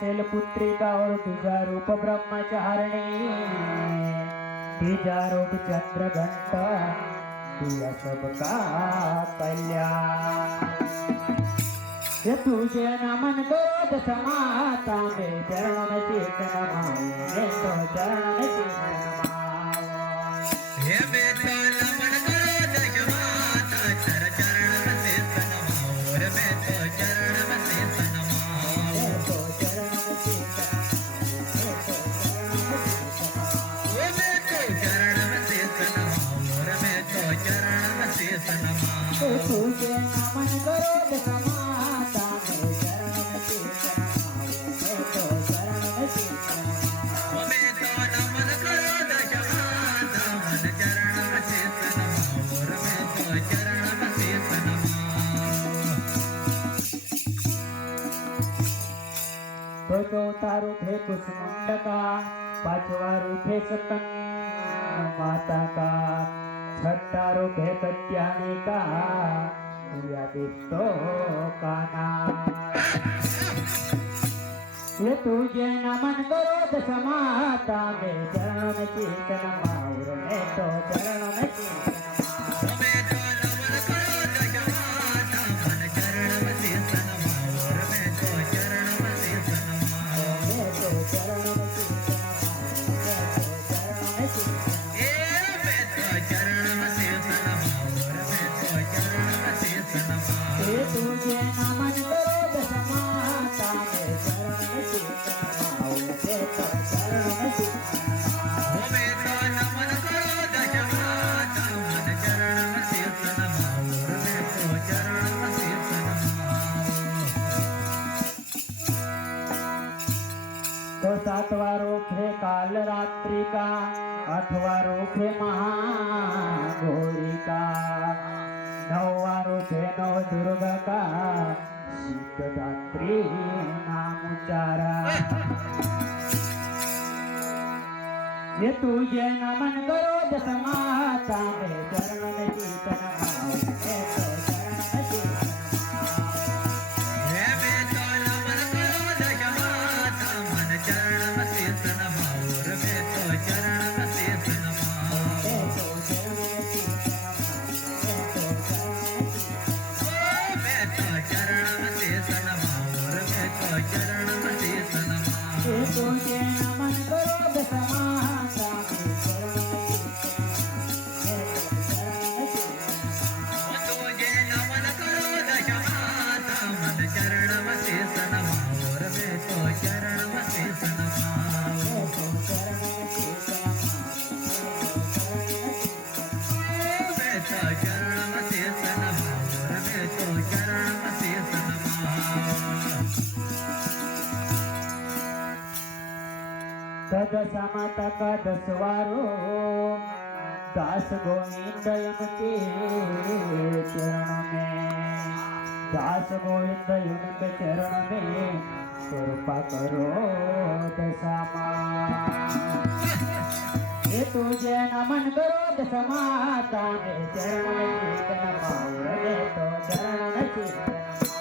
शैलपुत्रिका और तुझा रूप ब्रह्मचारिणी तुझा रूप चंद्रघंटा तुझा सबका कल्याण ये तुझे नमन करो दस माता में चरणों में चेतन माओ मैं तो चरण में चेतन माओ हे बेटा नमन करो दस माता चर चरण में चेतन माओ रे मैं तो चरण में चेतन माओ मैं तो चरण में चेतन मैं तो चरण में चेतन माओ रे मैं तो चरण में चेतन माओ तुझे नमन करो दस माता में चरण में चेतन माओ मैं तो चरण में चेतन माओ मैं तो नमन करो दस माता मन चरण में चेतन माओ रे मैं तो चरण में चेतन माओ तो चौथा रूप है कुसमुंड का पांचवा रूप है सकंद माता का छठा रूप है कत्याणी का या दिष्टो का नाम ये तुझे नमन करो दस माता में चरण में चेतन माउर में तो चरण में चेतन माउर मैं तो नमन करो दस माता मन चरण में चेतन माओ रे मैं तो चरण में चेतन माओ मैं तो चरण में चेतन माउर मैं तो चरण में चेतन माउर ए मैं तो चरण में चेतन माओ रे मैं तो चरण में चेतन माओ ये तुझे नमन करो दस माता में चरण में चेतन माउर मैं तो चरण में चेतन माउर मैं तो नमन करो दस माता मन चरण में चेतन माओ रे मैं तो चरण में चेतन माओ तो सातवा रूप है काल रात्रि का आठवा रूप है महागौरी का नौवा रूप है नव दुर्गा का शीतदात्री नाम उच्चारा ये तुझे नमन करो दस माता में चरण में चेतन माओ मैं तो चरण में चेतन माओ हे मैं तो नमन करो दस माता मन चरण में चेतन माओ रे मैं तो चरण में चेतन माओ मैं तो चरण में चेतन माओ मैं तो चरण में चेतन माओ मैं तो चरण में चेतन माओ रे मैं तो चरण में चेतन माओ ये तुझे नमन करो दस माता में चरण में चेतन मैं तो चरण में चेतन तुझे नमन करो दस माता मन चरण में चेतन माओ रे मैं तो चरण में चेतन माओ मैं तो चरण में चेतन मैं तो चरण में चेतन माओ दशा माता का दसवारो दास गोविंद उनके चरण में दास गोविंद उनके चरण में कृपा करो दशा ये तुझे नमन करो दस माता में चरण में चेतन माउर में तो चरण में चेतन